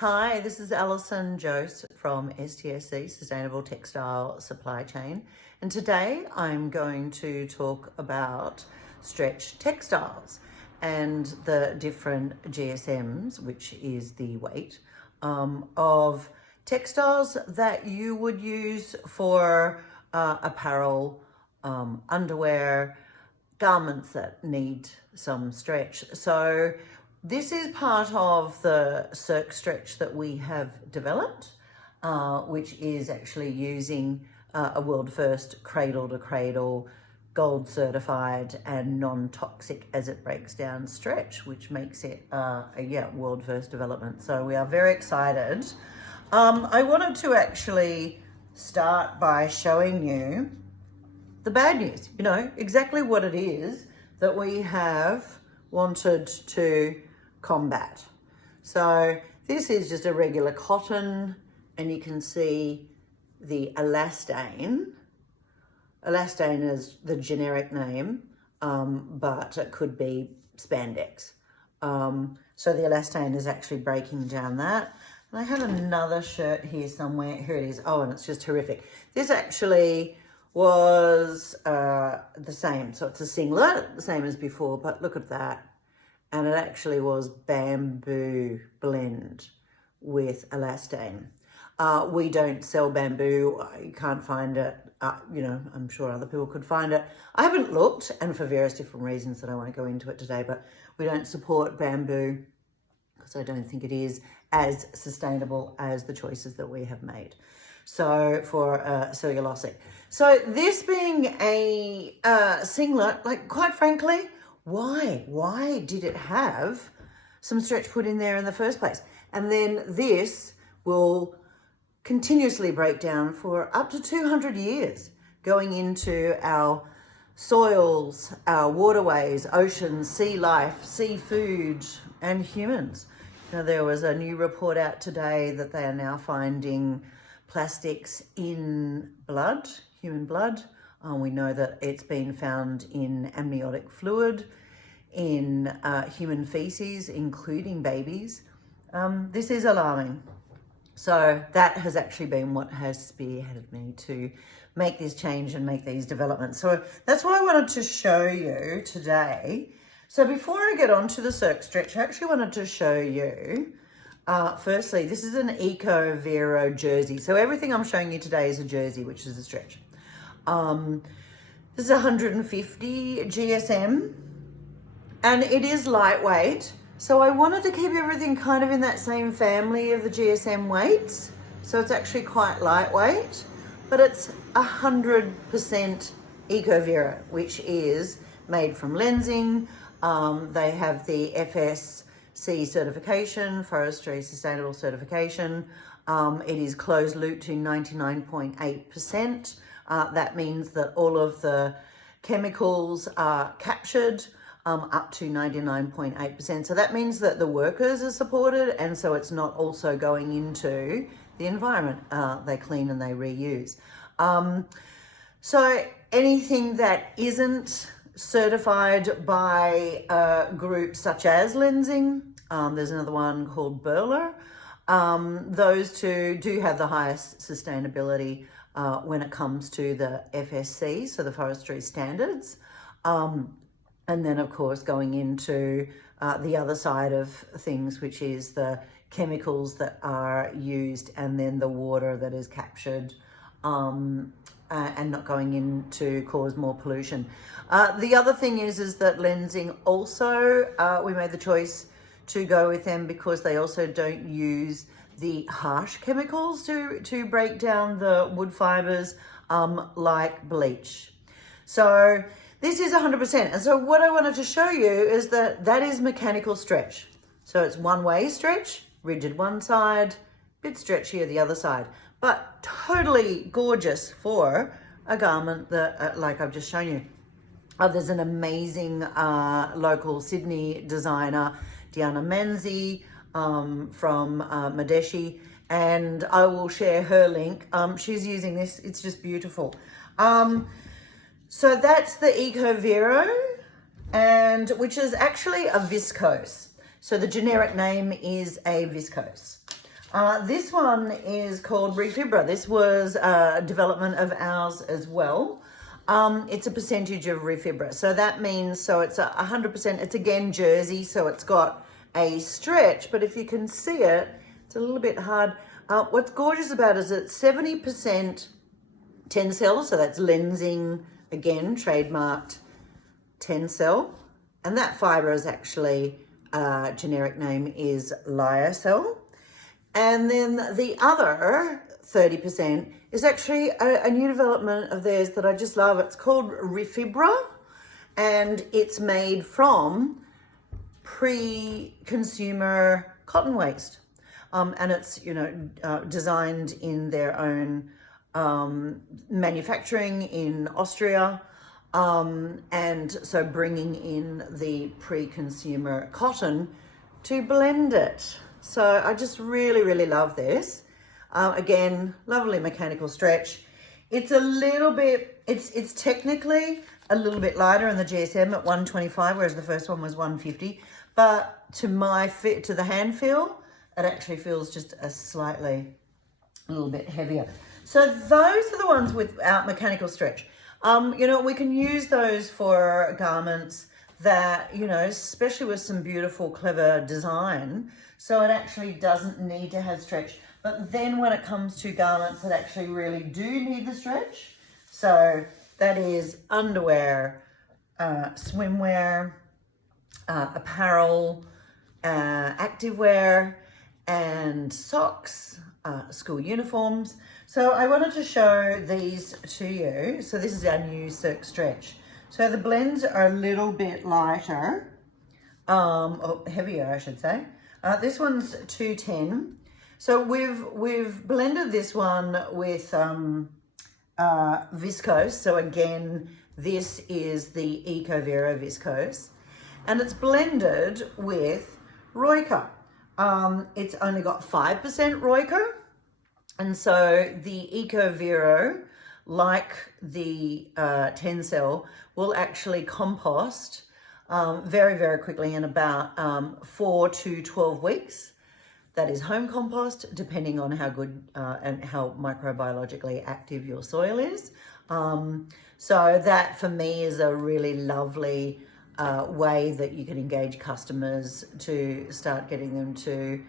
Hi, this is Alison Jose from STSC, Sustainable Textile Supply Chain. And today I'm going to talk about stretch textiles and the different GSMs, which is the weight of textiles that you would use for apparel, underwear, garments that need some stretch. So this is part of the CircStretch that we have developed, which is actually using a world first cradle-to-cradle, gold certified and non-toxic as it breaks down stretch, which makes it a world first development. So we are very excited. I wanted to actually start by showing you the bad news, exactly what it is that we have wanted to combat. So this is just a regular cotton, and you can see the elastane. Elastane is the generic name, but it could be spandex. So the elastane is actually breaking down that. And I have another shirt here somewhere. Here it is. Oh, and it's just horrific. This actually was the same. So it's a singlet, the same as before, but look at that. And it actually was bamboo blend with elastane. We don't sell bamboo. You can't find it. I'm sure other people could find it. I haven't looked, and for various different reasons that I won't go into it today, but we don't support bamboo because I don't think it is as sustainable as the choices that we have made. So for cellulosic. So this being a singlet, like quite frankly, why did it have some stretch put in there in the first place? And then this will continuously break down for up to 200 years, going into our soils, our waterways, oceans, sea life, seafood, and humans. Now, there was a new report out today that they are now finding plastics in blood, human blood. We know that it's been found in amniotic fluid, in human feces, including babies. This is alarming. So that has actually been what has spearheaded me to make this change and make these developments. So that's what I wanted to show you today. So before I get on to the CircStretch, I actually wanted to show you, firstly, this is an EcoVero jersey. So everything I'm showing you today is a jersey, which is a stretch. This is 150 GSM, and it is lightweight. So I wanted to keep everything kind of in that same family of the GSM weights. So it's actually quite lightweight, but it's 100% EcoVero, which is made from lensing. They have the FSC certification, Forestry Sustainable certification. It is closed loop to 99.8%. That means that all of the chemicals are captured up to 99.8%. So that means that the workers are supported, and so it's not also going into the environment. They clean and they reuse. So anything that isn't certified by groups such as lensing, there's another one called Burler. Those two do have the highest sustainability when it comes to the FSC, so the forestry standards. And then, of course, going into the other side of things, which is the chemicals that are used and then the water that is captured and not going in to cause more pollution. The other thing is that lensing also, we made the choice to go with them because they also don't use the harsh chemicals to break down the wood fibres like bleach. So this is 100%. And so what I wanted to show you is that is mechanical stretch. So it's one-way stretch, rigid one side, bit stretchier the other side, but totally gorgeous for a garment that, like I've just shown you. There's an amazing local Sydney designer, Diana Manzi, from Madeshi, and I will share her link. She's using this. It's just beautiful. So that's the EcoVero, and which is actually a viscose. So the generic name is a viscose. This one is called Refibra. This was a development of ours as well. It's a percentage of Refibra. So that means, so it's 100%, it's again jersey, so it's got a stretch, but if you can see it, it's a little bit hard. What's gorgeous about it is it's 70% TENCEL, so that's lensing, again, trademarked TENCEL. And that fibre is actually, generic name is lyocell. And then the other 30% is actually a new development of theirs that I just love. It's called Refibra, and it's made from pre-consumer cotton waste. And it's, designed in their own manufacturing in Austria. And so bringing in the pre-consumer cotton to blend it. So I just really, really love this. Again, lovely mechanical stretch. It's a little bit, it's technically a little bit lighter in the GSM at 125, whereas the first one was 150. But to the hand feel, it actually feels just a little bit heavier. So those are the ones without mechanical stretch. We can use those for garments that, especially with some beautiful, clever design. So it actually doesn't need to have stretch. But then when it comes to garments that actually really do need the stretch, so that is underwear, swimwear, apparel, activewear, and socks, school uniforms. So I wanted to show these to you. So this is our new CircStretch. So the blends are a little bit lighter, or heavier, I should say. This one's 210. So we've blended this one with viscose. So again, this is the EcoVero viscose, and it's blended with ROICA. It's only got 5% ROICA, and so the EcoVero, like the TENCEL, will actually compost very, very quickly in about 4 to 12 weeks. That is home compost, depending on how good and how microbiologically active your soil is. So that for me is a really lovely way that you can engage customers to start getting them to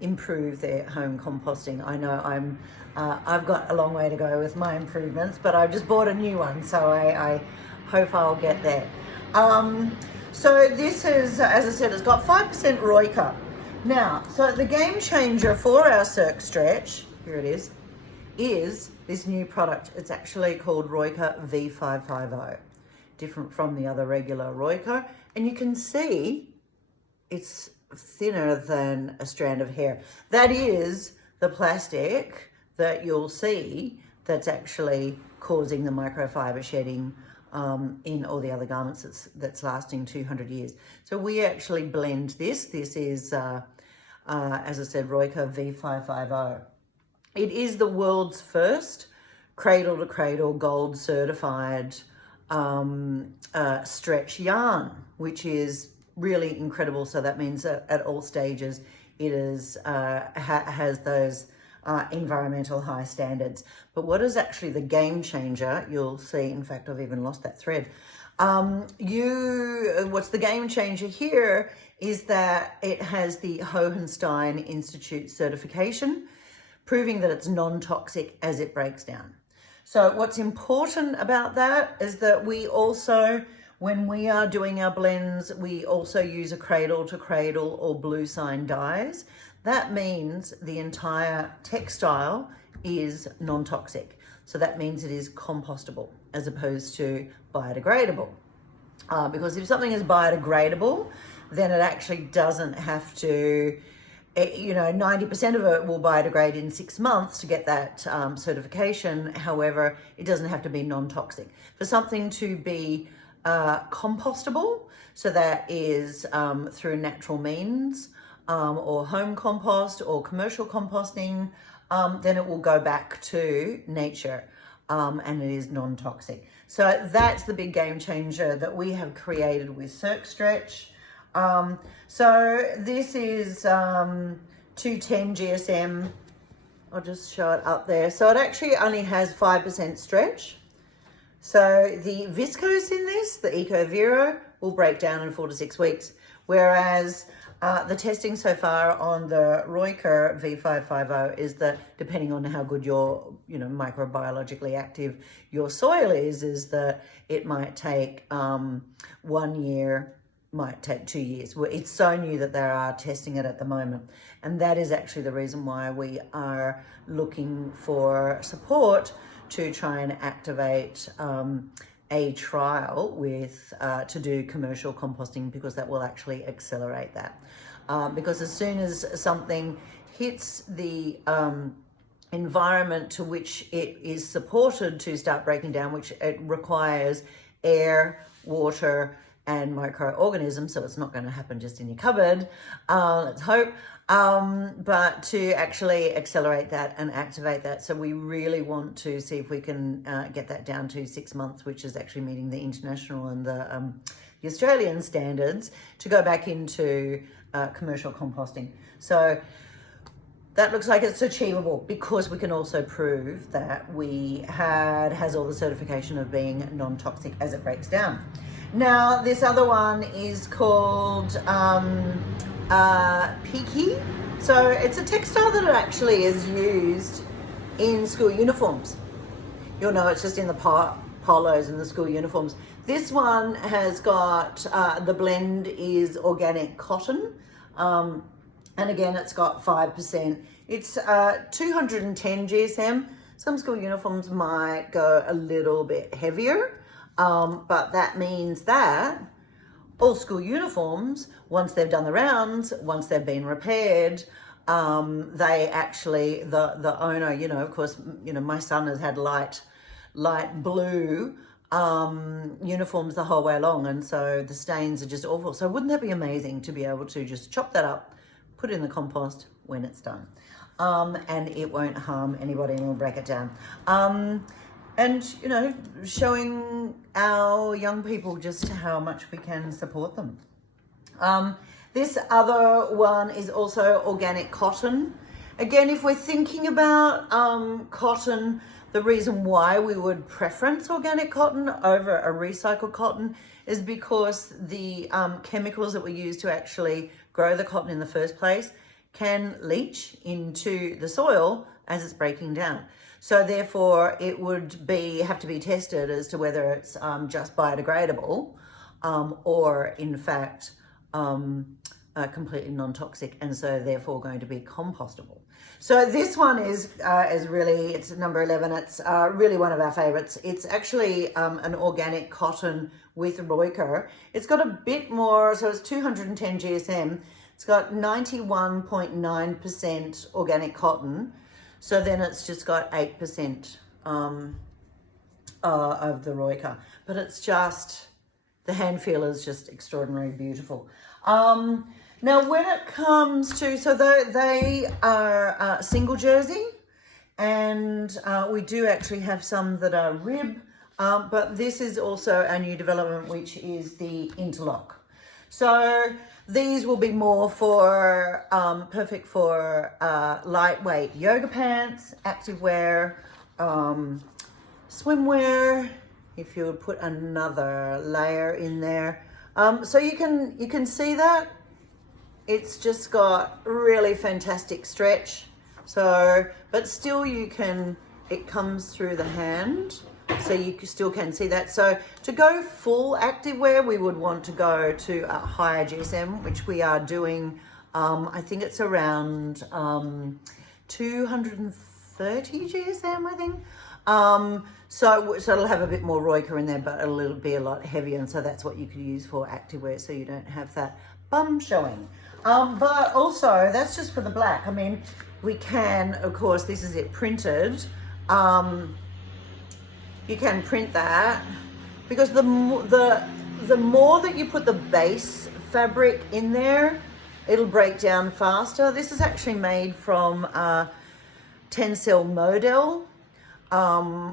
improve their home composting. I know I've got a long way to go with my improvements, but I just bought a new one, so I hope I'll get there. So this is, as I said, it's got 5% ROICA. Now, so the game changer for our CircStretch, here it is this new product. It's actually called ROICA V550, different from the other regular ROICA. And you can see it's thinner than a strand of hair. That is the plastic that you'll see that's actually causing the microfiber shedding in all the other garments that's lasting 200 years. So we actually blend this. This is, as I said, ROICA V550. It is the world's first Cradle-to-Cradle gold certified stretch yarn, which is really incredible. So that means that at all stages it is has those environmental high standards. But what is actually the game changer, you'll see, in fact, I've even lost that thread. What's the game changer here is that it has the Hohenstein Institute certification, proving that it's non-toxic as it breaks down. So what's important about that is that we also, when we are doing our blends, we also use a Cradle-to-Cradle or blue sign dyes. That means the entire textile is non-toxic. So that means it is compostable as opposed to biodegradable. Because if something is biodegradable, then it actually doesn't have to, 90% of it will biodegrade in 6 months to get that certification. However, it doesn't have to be non-toxic. For something to be compostable, so that is through natural means, or home compost or commercial composting, then it will go back to nature, and it is non-toxic. So that's the big game changer that we have created with CircStretch. So this is 210 GSM. I'll just show it up there. So it actually only has 5% stretch. So the viscose in this, the EcoVero, will break down in 4 to 6 weeks. Whereas the testing so far on the ROICA V550 is that depending on how good your, microbiologically active your soil is that it might take 1 year, might take 2 years. It's so new that they are testing it at the moment. And that is actually the reason why we are looking for support to try and activate a trial with to do commercial composting, because that will actually accelerate that. Because as soon as something hits the environment to which it is supported to start breaking down, which it requires air, water, and microorganisms, so it's not going to happen just in your cupboard, let's hope, but to actually accelerate that and activate that. So we really want to see if we can get that down to 6 months, which is actually meeting the international and the Australian standards, to go back into commercial composting. So that looks like it's achievable, because we can also prove that has all the certification of being non-toxic as it breaks down. Now, this other one is called Peaky. So it's a textile that actually is used in school uniforms. You'll know it's just in the polos and the school uniforms. This one has got, the blend is organic cotton. And again, it's got 5%. It's 210 GSM. Some school uniforms might go a little bit heavier. But that means that all school uniforms, once they've done the rounds, once they've been repaired, they actually, the owner, of course, my son has had light blue uniforms the whole way along, and so the stains are just awful. So wouldn't that be amazing to be able to just chop that up, put it in the compost when it's done, and it won't harm anybody and will break it down. And, showing our young people just how much we can support them. This other one is also organic cotton. Again, if we're thinking about cotton, the reason why we would preference organic cotton over a recycled cotton is because the chemicals that we use to actually grow the cotton in the first place can leach into the soil as it's breaking down. So therefore, it would have to be tested as to whether it's just biodegradable or in fact completely non-toxic, and so therefore going to be compostable. So this one is really, it's number 11. It's really one of our favorites. It's actually an organic cotton with ROICA. It's got a bit more, so it's 210 GSM. It's got 91.9% organic cotton. So then it's just got 8% of the ROICA. But it's just, the hand feel is just extraordinarily beautiful. Now when it comes to, so they are single jersey, and we do actually have some that are rib, but this is also a new development, which is the interlock. So these will be more for, perfect for lightweight yoga pants, activewear, swimwear, if you would put another layer in there. So you can see that it's just got really fantastic stretch. So, but still it comes through the hand. So you still can see that. So to go full activewear, we would want to go to a higher GSM, which we are doing. I think it's around 230 GSM, I think. So it'll have a bit more ROICA in there, but it'll be a lot heavier. And so that's what you could use for activewear, so you don't have that bum showing. But also, that's just for the black. I mean, we can, of course, this is it printed. You can print that, because the more that you put the base fabric in there, it'll break down faster. This is actually made from TENCEL Modal,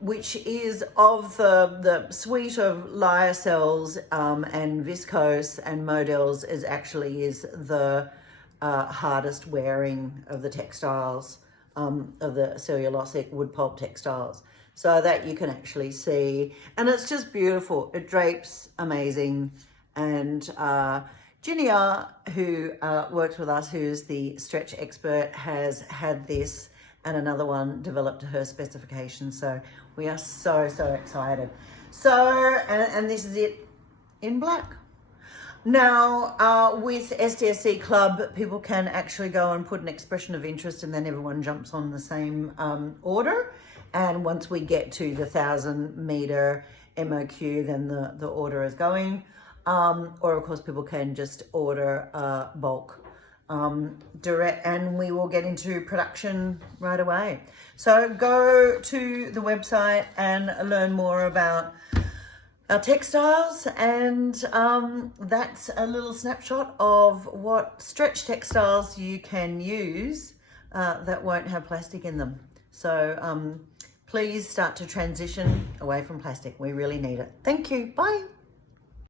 which is of the suite of lyocell's and viscose and models is the hardest wearing of the textiles, of the cellulosic wood pulp textiles, so that you can actually see. And it's just beautiful. It drapes amazing. And Ginia, who works with us, who's the stretch expert, has had this and another one developed to her specifications. So we are so excited. So, and this is it in black. Now, with STSC Club, people can actually go and put an expression of interest, and then everyone jumps on the same order. And once we get to the 1,000 meter MOQ, then the order is going. Or of course, people can just order bulk direct, and we will get into production right away. So go to the website and learn more about our textiles, and that's a little snapshot of what stretch textiles you can use that won't have plastic in them. So please start to transition away from plastic. We really need it. Thank you. Bye.